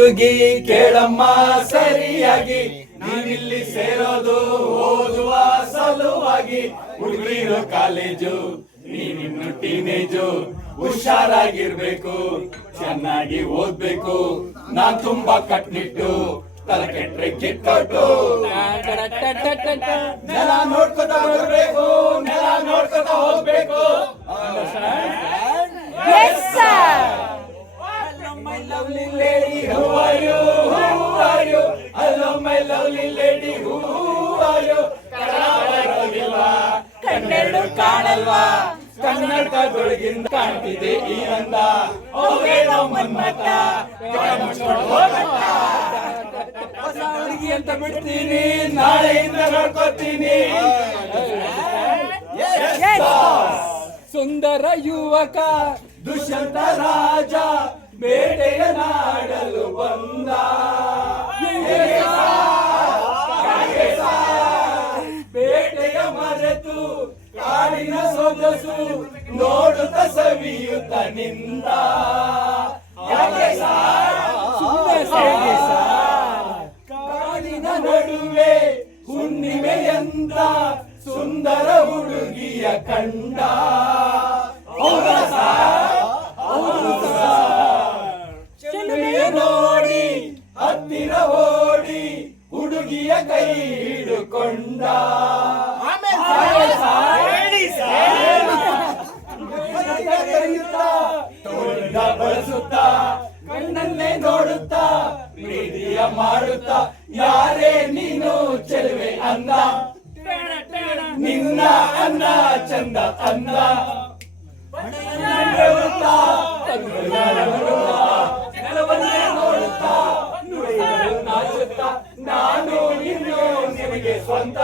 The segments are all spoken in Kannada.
ಹುಡುಗಿ ಕೇಳಮ್ಮ ಸರಿಯಾಗಿ, ನೀವಿಲ್ಲಿ ಸೇರೋದು ಓದುವ ಸಲುವಾಗಿ. ಹುಡುಗಿರೋ ಕಾಲೇಜು, ನೀನಿನ್ನು ಟೀನೇಜು, ಹುಷಾರಾಗಿರ್ಬೇಕು, ಚೆನ್ನಾಗಿ ಓದ್ಬೇಕು. ನಾನ್ ತುಂಬಾ ಕಟ್ನಿಟ್ಟು, ತಲೆ ಕೆಟ್ರೆ ಕಿಟ್ಟೊಟ್ಟು. ನೆಲ ನೋಡ್ಕೊತಾ ಬರ್ಬೇಕು, ನೆಲ ನೋಡ್ಕೊತಾ ಹೋಗ್ಬೇಕು. My lovely lady, who are you? Who are you? Hello, my lovely lady, who are you? ಕನ್ನಡವಿಲ್ವಾ, ಕಣ್ಣೆರಡು ಕಾಣಲ್ವಾ, ಕನ್ನಡದೊಳಗಿಂದ ಕಾಣ್ತಿದೆ ಈ ಅಂದ. ಹೋಗೇನೋ ಮನ್ಮತ, ಹೊಸ ಹುಡುಗಿ ಅಂತ ಬಿಡ್ತೀನಿ, ನಾಳೆಯಿಂದ ನೋಡ್ಕೋತೀನಿ. ಸುಂದರ ಯುವಕ ದುಷ್ಯಂತ ರಾಜ ಬೇಟೆಯ ನಾಡಲು ಬಂದ. ಬೇಟೆಯ ಮರೆತು ಕಾಡಿನ ಸೊಗಸು ನೋಡುತ್ತ ಸವಿಯುತ್ತ ನಿಂದ. ಕಾಡಿನ ನಡುವೆ ಹುಣ್ಣಿಮೆಯಂತ ಸುಂದರ ಹುಡುಗಿಯ ಕಂಡ. ನೋಡಿ ಹತ್ತಿರ ಓಡಿ ಹುಡುಗಿಯ ಕೈ ಹಿಡುಕೊಂಡ. ಬಳಸುತ್ತಾ ಕಣ್ಣನ್ನೇ ನೋಡುತ್ತಾ ಪ್ರೀತಿಯ ಮಾಡುತ್ತಾ, ಯಾರೇ ನೀನು ಚೆಲುವೆ ಅಂದ, ನಿನ್ನ ಅನ್ನ ಚಂದ ಅಂದ. ನೋಡುತ್ತಾ ನಾಚುತ್ತಾ, ನಾನು ಇನ್ನು ನಿಮಗೆ ಸ್ವಂತ.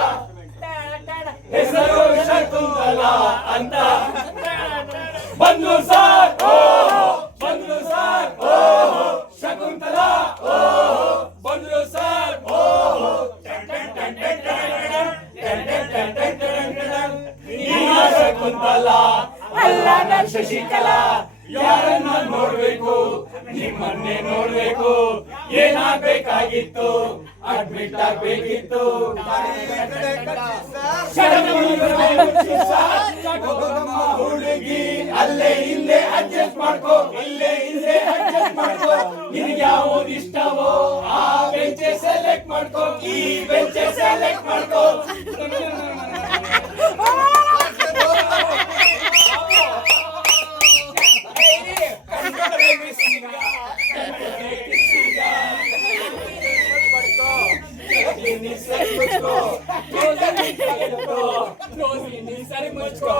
ಹೆಸರು ಶಕುಂತಲಾ ಅಂತ. ಬಂದ್ರು ಸಾರ್, ಬಂದ್ರು ಸಾರ್, ಶಕುಂತಲಾ ಬಂದ್ರು ಸಾರ್. ಶಕುಂತಲಾ ಅಲ್ಲ ನಾನ್ ಶಶಿಕಲಾ. ಯಾರನ್ನ ನೋಡ್ಬೇಕು, ನಿಮ್ಮನ್ನೇ ನೋಡ್ಬೇಕು. ಏನಾಗ್ಬೇಕಾಗಿತ್ತು, ಅಡ್ಮಿಟ್ ಆಗ್ಬೇಕಿತ್ತು. ಹುಡುಗಿ ಅಲ್ಲೇ ಇಲ್ಲೇ ಅಡ್ಜಸ್ಟ್ ಮಾಡ್ಕೋ, ಇಲ್ಲೇ ಇಲ್ಲೇ ಅಡ್ಜಸ್ಟ್ ಮಾಡ್ಕೋ. ನಿನ್ಗೆ ಯಾವ್ದು ಇಷ್ಟವೋ ಆ ಬೆಂಚೆ ಸೆಲೆಕ್ಟ್ ಮಾಡ್ಕೋ, ಈ ಬೆಂಚೆ ಸೆಲೆಕ್ಟ್ ಮಾಡ್ಕೋ. ಸರಿ ಮುಚ್ಕೋ,